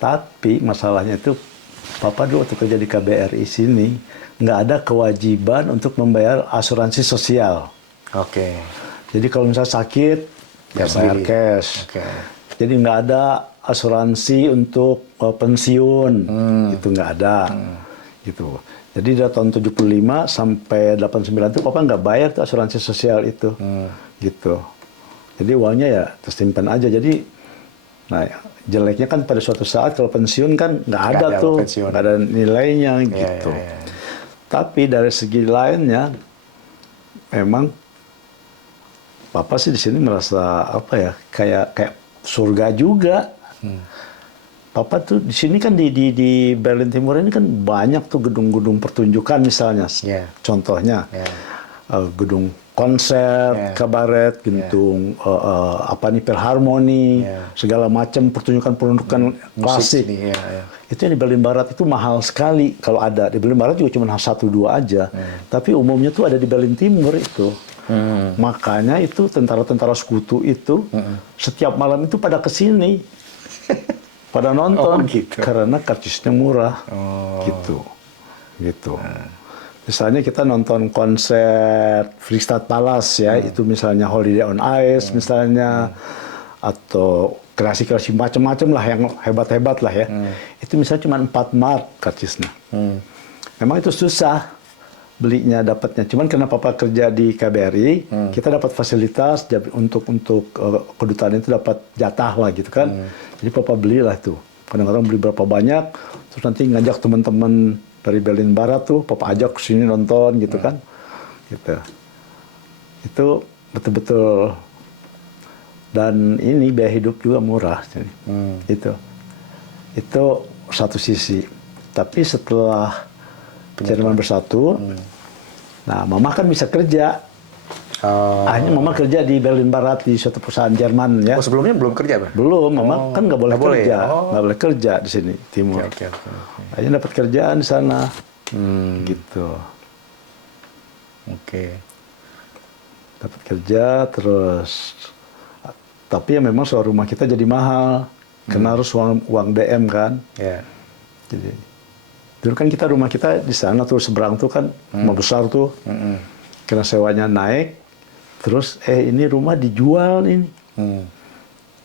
Tapi masalahnya itu Papa dulu waktu kerja di KBRI sini nggak ada kewajiban untuk membayar asuransi sosial. Oke. Jadi kalau misalnya sakit ya bayar cash. Jadi nggak ada asuransi untuk pensiun, itu nggak ada, gitu. Jadi dari tahun 75 sampai 89 itu Papa nggak bayar tuh asuransi sosial itu, gitu. Jadi uangnya ya tersimpan aja. Jadi, nah jeleknya kan pada suatu saat kalau pensiun kan nggak ada tuh, nggak ada nilainya, gitu. Tapi dari segi lainnya, memang Papa sih di sini merasa apa ya, kayak surga juga. Papa tuh di sini kan di Berlin Timur ini kan banyak tuh gedung-gedung pertunjukan misalnya. Contohnya gedung konser, kabaret, gedung Philharmoni, segala macam pertunjukan-pertunjukan klasik. Itu yang di Berlin Barat itu mahal sekali kalau ada. Di Berlin Barat juga cuma 1-2 aja. Tapi umumnya tuh ada di Berlin Timur itu. Makanya itu tentara-tentara sekutu itu setiap malam itu pada kesini, pada nonton, karena karcisnya murah, gitu. Misalnya kita nonton konser Friedrichstadt Palace ya, itu misalnya Holiday on Ice misalnya, atau kreasi-kreasi macam-macam lah yang hebat-hebat lah ya. Itu misalnya cuma 4 mark karcisnya. Memang itu susah belinya dapatnya. Cuman karena Papa kerja di KBRI, kita dapat fasilitas untuk kedutaan itu dapat jatah lah gitu kan. Jadi Papa belilah itu. Kadang-kadang beli berapa banyak, terus nanti ngajak teman-teman dari Berlin Barat tuh, Papa ajak ke sini nonton gitu kan. Gitu. Itu betul-betul, dan ini biaya hidup juga murah. Itu satu sisi. Tapi setelah Jerman bersatu, nah Mama kan bisa kerja. Akhirnya Mama kerja di Berlin Barat di suatu perusahaan Jerman ya. Oh sebelumnya belum kerja Pak? Belum, Mama kan nggak boleh kerja, nggak boleh kerja di sini Timur. Akhirnya dapat kerjaan di sana, gitu. Dapat kerja terus, tapi ya memang soal rumah kita jadi mahal, karena harus uang DM kan. Jadi dulu kan rumah kita di sana tuh seberang tuh kan rumah besar tuh, karena sewanya naik, terus ini rumah dijual ini.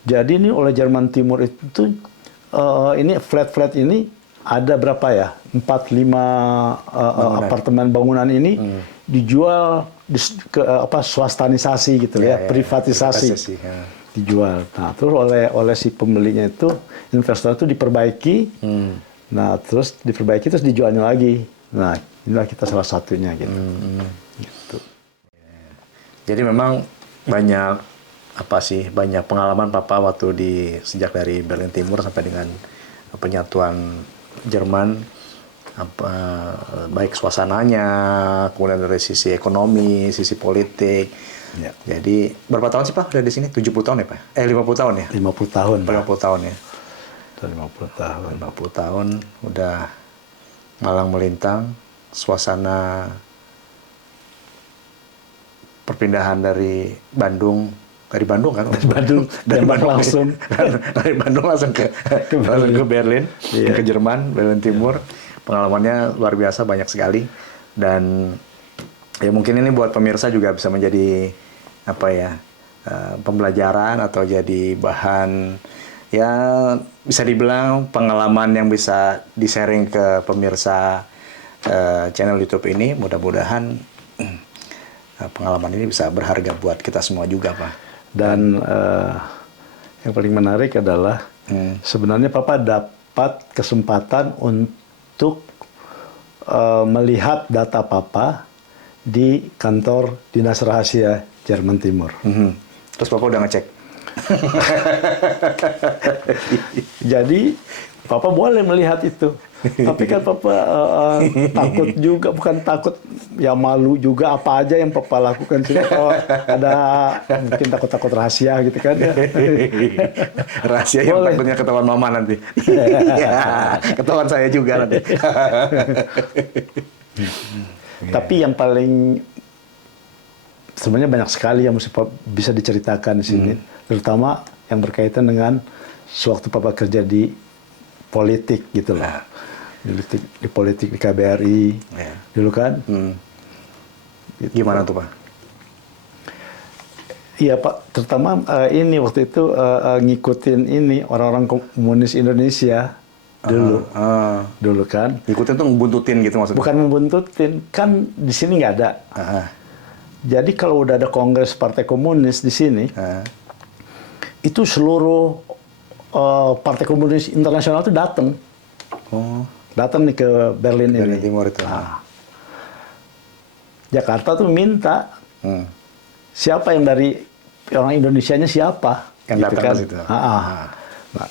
Jadi ini oleh Jerman Timur itu ini flat ini ada berapa ya, 4-5 apartemen bangunan ini dijual swastanisasi gitu ya, privatisasi. Dijual. Nah terus oleh si pembelinya itu, investor itu diperbaiki. Nah, terus diperbaiki, terus dijualnya lagi. Nah, inilah kita salah satunya gitu. Gitu. Jadi memang banyak banyak pengalaman Papa waktu sejak dari Berlin Timur sampai dengan penyatuan Jerman, baik suasananya, kemudian dari sisi ekonomi, sisi politik. Jadi berapa tahun sih Pak udah di sini? 70 tahun ya Pak? 50 tahun ya? 50 tahun. 50 tahun ya. 50 tahun. 50 tahun udah malang melintang, suasana perpindahan dari Bandung kan? Dari Bandung langsung ke Berlin, ke Jerman, Berlin Timur. Pengalamannya luar biasa, banyak sekali. Dan ya mungkin ini buat pemirsa juga bisa menjadi pembelajaran atau jadi bahan, ya bisa dibilang pengalaman yang bisa di-sharing ke pemirsa channel YouTube ini. Mudah-mudahan pengalaman ini bisa berharga buat kita semua juga Pak. Dan yang paling menarik adalah sebenarnya Papa dapat kesempatan untuk untuk melihat data papa di kantor dinas rahasia Jerman Timur. Terus papa udah ngecek? Jadi papa boleh melihat itu. Tapi kan papa takut juga, bukan takut, ya malu juga apa aja yang papa lakukan. Oh, ada mungkin takut-takut rahasia gitu kan. Ya. Rahasia yang Boleh. takutnya ketahuan mama nanti. Ya, ketahuan saya juga nanti. Tapi yang paling sebenarnya banyak sekali yang mesti bisa diceritakan di sini, terutama yang berkaitan dengan sewaktu papa kerja di politik gitu loh. Di politik di KBRI dulu kan. Gitu. Gimana tuh, Pak? Iya Pak, terutama ini waktu itu ngikutin ini orang-orang komunis Indonesia dulu, dulu kan. Ngikutin tuh ngebuntutin gitu maksudnya? Bukan membuntutin, kan di sini nggak ada. Jadi kalau udah ada kongres Partai Komunis di sini, itu seluruh Partai Komunis Internasional itu datang. Datang nih ke Berlin ini. Berlin Timur itu. Jakarta tuh minta siapa yang dari orang Indonesianya siapa yang gitu datang kan. ke situ. Nah,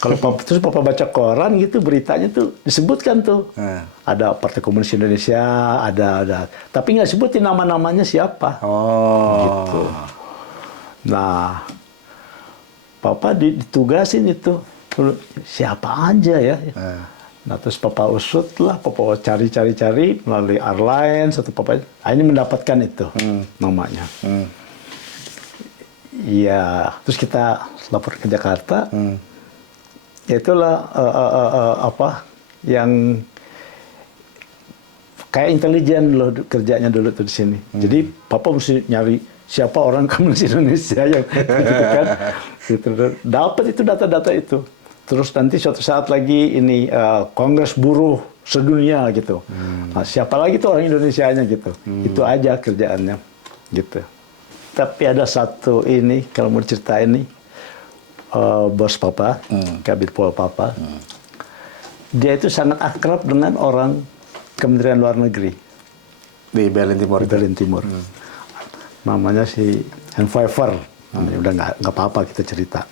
kalau terus papa baca koran gitu beritanya tuh disebutkan tuh ada Partai Komunis Indonesia, ada, tapi nggak sebutin nama-namanya siapa. Gitu. Nah, papa ditugasin itu siapa aja ya. Nah, terus papa usut lah, papa cari melalui Airlines atau papa, ini mendapatkan itu namanya. Iya, terus kita lapor ke Jakarta. Itulah apa yang kayak intelijen loh kerjanya dulu tuh di sini. Jadi papa mesti nyari siapa orang komunis Indonesia yang gitu kan. Gitu. Dapat itu data-data itu. Terus nanti suatu saat lagi ini Kongres Buruh Sedunia gitu. Nah, siapa lagi tuh orang Indonesianya gitu. Itu aja kerjaannya gitu. Tapi ada satu ini kalau mau cerita ini bos papa, Kabid Pol papa. Dia itu sangat akrab dengan orang Kementerian Luar Negeri di Berlin Timur. Berlin Timur. Namanya si Hans Pfeiffer. Udah nggak apa-apa kita cerita.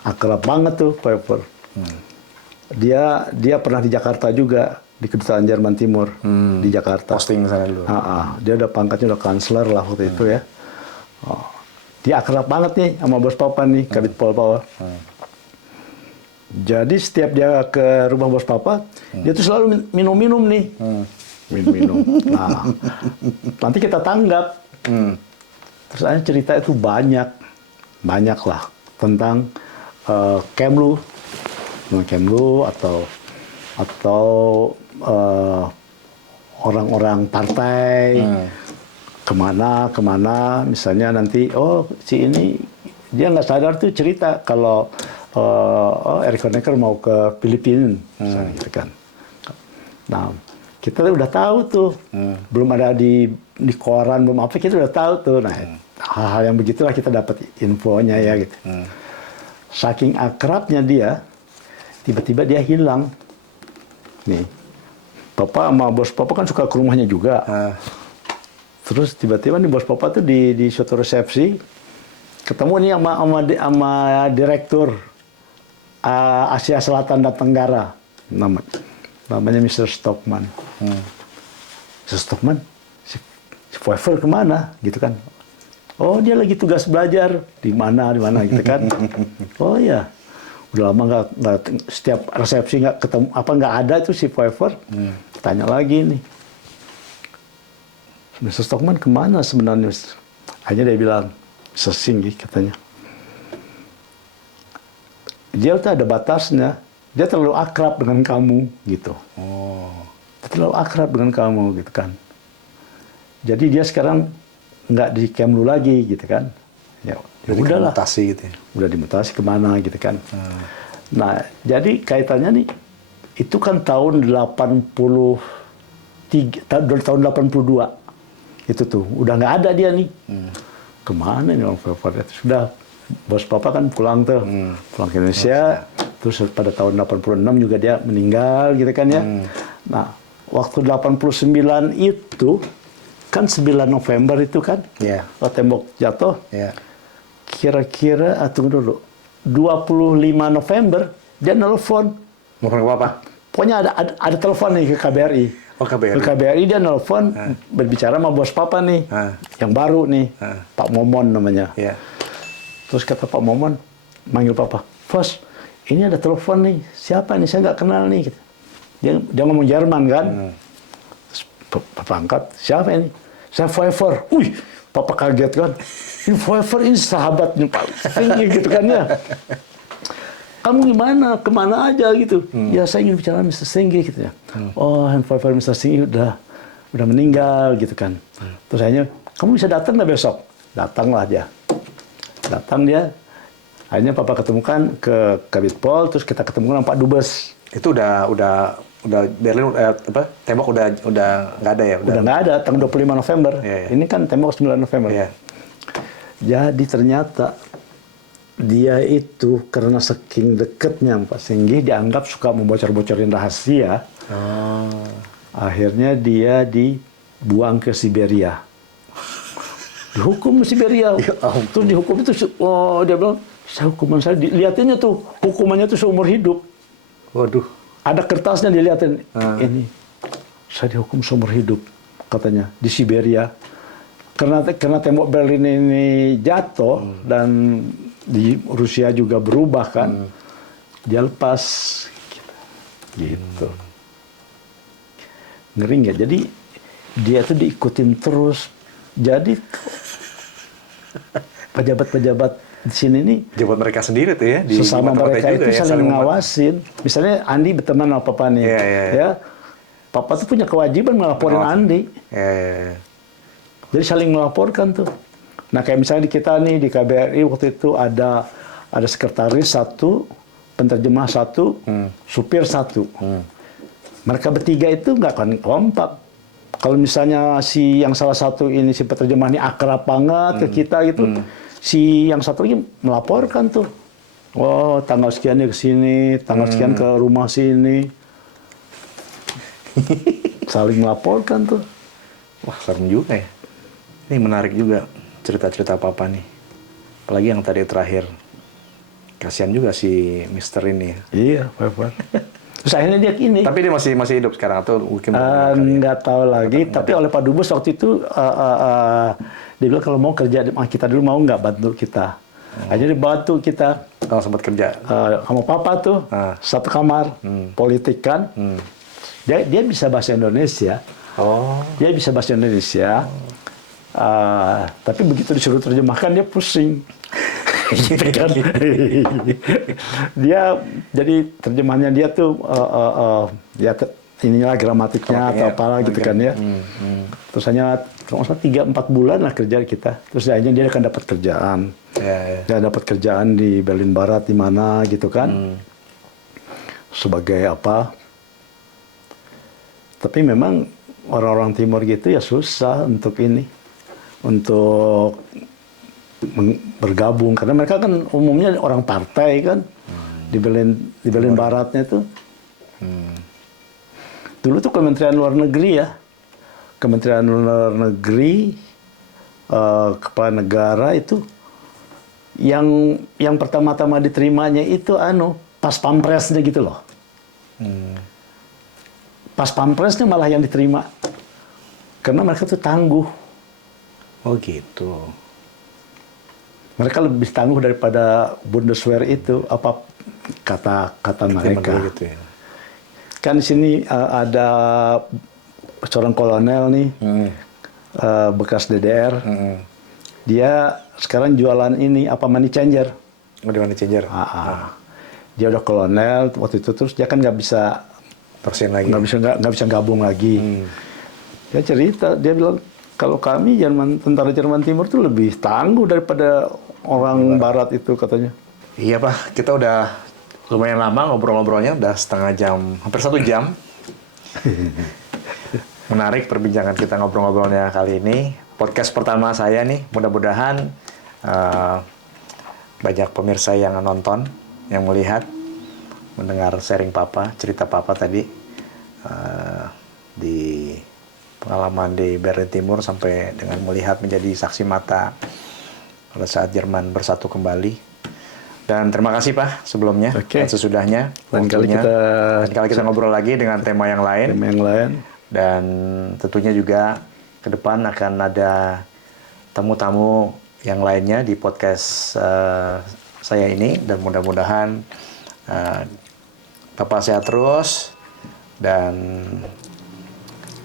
Akrab banget tuh Pfeiffer. Dia pernah di Jakarta juga di kedutaan Jerman Timur di Jakarta. Posting sana dulu. Dia udah pangkatnya udah kansler lah waktu itu ya. Dia akrab banget nih sama bos papa nih Kabid Pol Papa. Jadi setiap dia ke rumah bos papa, dia tuh selalu minum-minum nih. Minum-minum. Nah, nanti kita tanggap. Terus ada cerita itu banyak lah tentang Kemlu atau orang-orang partai kemana misalnya nanti si ini dia nggak sadar tuh cerita kalau Erick Honecker mau ke Filipina misalnya gitu kan. Nah kita udah tahu tuh belum ada di koran belum apa kita udah tahu tuh. Nah hal-hal yang begitulah kita dapat infonya ya gitu. Saking akrabnya dia, tiba-tiba dia hilang. Nih, papa sama bos papa kan suka ke rumahnya juga. Terus tiba-tiba nih bos papa tuh di suatu resepsi ketemu nih sama direktur Asia Selatan dan Tenggara, namanya Mr. Stockman. Mr. Stockman, si Pfeiffer kemana? Gitu kan? Oh dia lagi tugas belajar di mana gitu kan? Oh ya, udah lama nggak setiap resepsi nggak ketemu nggak ada tuh si Pfeiffer. Tanya lagi nih, Mr. Stockman kemana sebenarnya? Akhirnya dia bilang, Singgi katanya. Dia tuh ada batasnya. Dia terlalu akrab dengan kamu gitu. Dia terlalu akrab dengan kamu gitu kan. Jadi dia sekarang nggak di Kemlu lagi gitu kan. Ya udahlah. Dimutasi gitu ya. Udah dimutasi kemana gitu kan. Nah, jadi kaitannya nih itu kan tahun 82. Itu tuh udah nggak ada dia nih. Kemana nih orang Pfeiffer? Sudah bos papa kan pulang tuh, pulang ke Indonesia. Terus pada tahun 86 juga dia meninggal gitu kan ya. Nah, waktu 89 itu kan 9 November itu kan, tembok jatuh. Kira-kira, tunggu dulu, 25 November dia nelfon. Mau ke apa? Pokoknya ada telepon nih ke KBRI. Oh, KBRI. Ke KBRI dia nelfon berbicara sama bos papa nih, yang baru nih, Pak Momon namanya. Terus kata Pak Momon, manggil papa, Bos, ini ada telepon nih, siapa nih, saya nggak kenal nih. Dia ngomong Jerman kan. Terus papa angkat, siapa ini? Saya Pfeiffer. Wih, papa kaget kan. Ini Pfeiffer, ini sahabatnya Pak Senggi gitu kan ya. Kamu gimana? Kemana aja gitu? Ya saya ingin bicara Mr. Senggi gitu ya. Oh, Pfeiffer Mr. Senggi udah meninggal gitu kan. Terus akhirnya, kamu bisa datang nggak besok? Datanglah dia. Datang dia. Akhirnya papa ketemukan ke Kabitpol, terus kita ketemu dengan Pak Dubes. Itu udah Berlin tembok udah nggak ada ya? Udah nggak ada, tanggal 25 November. Ini kan tembok 9 November. Jadi ternyata dia itu karena saking deketnya Pak Senggi dianggap suka membocor-bocorin rahasia. Akhirnya dia dibuang ke Siberia. Dihukum Siberia. Terus dihukum itu, dia bilang, hukuman saya dilihatinnya tuh, hukumannya tuh seumur hidup. Waduh. Ada kertasnya dilihatin. Ini saya dihukum seumur hidup katanya di Siberia. Karena tembok Berlin ini jatuh dan di Rusia juga berubah kan. Dia lepas gitu. Ngeri nggak? Jadi dia tuh diikutin terus. Jadi pejabat-pejabat di sini nih, buat mereka sendiri tuh ya, sesama mereka itu ya, saling ngawasin. Misalnya Andi berteman sama Papa nih, ya, Papa tuh punya kewajiban melaporin Andi. Jadi saling melaporkan tuh. Nah kayak misalnya di kita nih di KBRI waktu itu ada sekretaris satu, penterjemah satu, supir satu. Mereka bertiga itu nggak akan kompak. Kalau misalnya si yang salah satu ini si penerjemah ini akrab banget ke kita gitu, si yang satu lagi melaporkan tuh. Oh, tanggal sekian dia ke sini, tanggal sekian ke rumah sini. Saling melaporkan tuh. Wah, serem juga ya. Ini menarik juga cerita-cerita Papa nih. Apalagi yang tadi terakhir. Kasihan juga si Mister ini. Iya, Papa. Terus akhirnya dia gini. Tapi dia masih hidup sekarang atau mungkin nggak tahu lagi. Tapi oleh Pak Dubes waktu itu dia bilang kalau mau kerja kita dulu mau nggak bantu kita. Akhirnya dia bantu kita. Sempat kerja. Sama Papa tuh satu kamar politik kan. Dia bisa bahasa Indonesia. Dia bisa bahasa Indonesia. Tapi begitu disuruh terjemahkan dia pusing. Gitu kan. Dia jadi terjemahannya dia tuh ya inilah gramatiknya atau apalah gitu kan ya. Terus hanya kalau 3-4 bulan lah kerja kita. Terus akhirnya dia akan dapat kerjaan. Dia dapat kerjaan di Berlin Barat di mana gitu kan. Sebagai apa? Tapi memang orang-orang Timur gitu ya susah untuk ini. Untuk bergabung karena mereka kan umumnya orang partai kan di Berlin Baratnya tuh. Dulu tuh Kementerian Luar Negeri ya, Kementerian Luar Negeri, kepala negara itu yang pertama-tama diterimanya itu pas pampresnya gitu loh. Pas pampresnya malah yang diterima karena mereka tuh tangguh. Oh gitu. Mereka lebih tangguh daripada Bundeswehr itu, apa kata mereka. Gitu ya. Kan di sini ada seorang kolonel nih, bekas DDR. Dia sekarang jualan ini, money changer. Di money changer? Dia udah kolonel waktu itu, terus dia kan nggak bisa nggak bisa gabung lagi. Dia cerita, dia bilang, kalau kami tentara Jerman Timur tuh lebih tangguh daripada orang Barat itu katanya. Iya Pak, kita udah lumayan lama ngobrol-ngobrolnya, udah setengah jam, hampir 1 jam. Menarik perbincangan kita ngobrol-ngobrolnya kali ini. Podcast pertama saya nih, mudah-mudahan banyak pemirsa yang nonton, yang melihat. mendengar sharing Papa, cerita Papa tadi di pengalaman di Berlin Timur sampai dengan melihat menjadi saksi mata pada saat Jerman bersatu kembali. Dan terima kasih Pak sebelumnya dan sesudahnya. Lain kali kita ngobrol lagi dengan tema yang lain. Dan tentunya juga ke depan akan ada tamu-tamu yang lainnya di podcast saya ini, dan mudah-mudahan Bapak sehat terus dan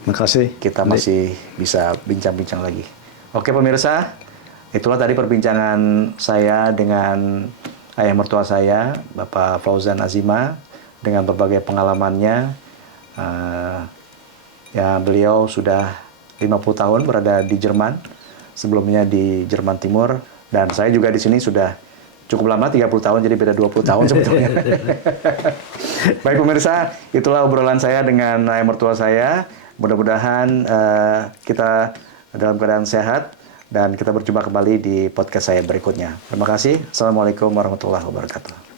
makasih, kita masih bisa bincang-bincang lagi. Oke pemirsa, itulah tadi perbincangan saya dengan ayah mertua saya, Bapak Fauzan Azima, dengan berbagai pengalamannya. Ya, beliau sudah 50 tahun berada di Jerman, sebelumnya di Jerman Timur, dan saya juga di sini sudah cukup lama, 30 tahun, jadi beda 20 tahun sebetulnya. Baik pemirsa, itulah obrolan saya dengan ayah mertua saya. Mudah-mudahan kita dalam keadaan sehat, dan kita berjumpa kembali di podcast saya berikutnya. Terima kasih. Assalamualaikum warahmatullahi wabarakatuh.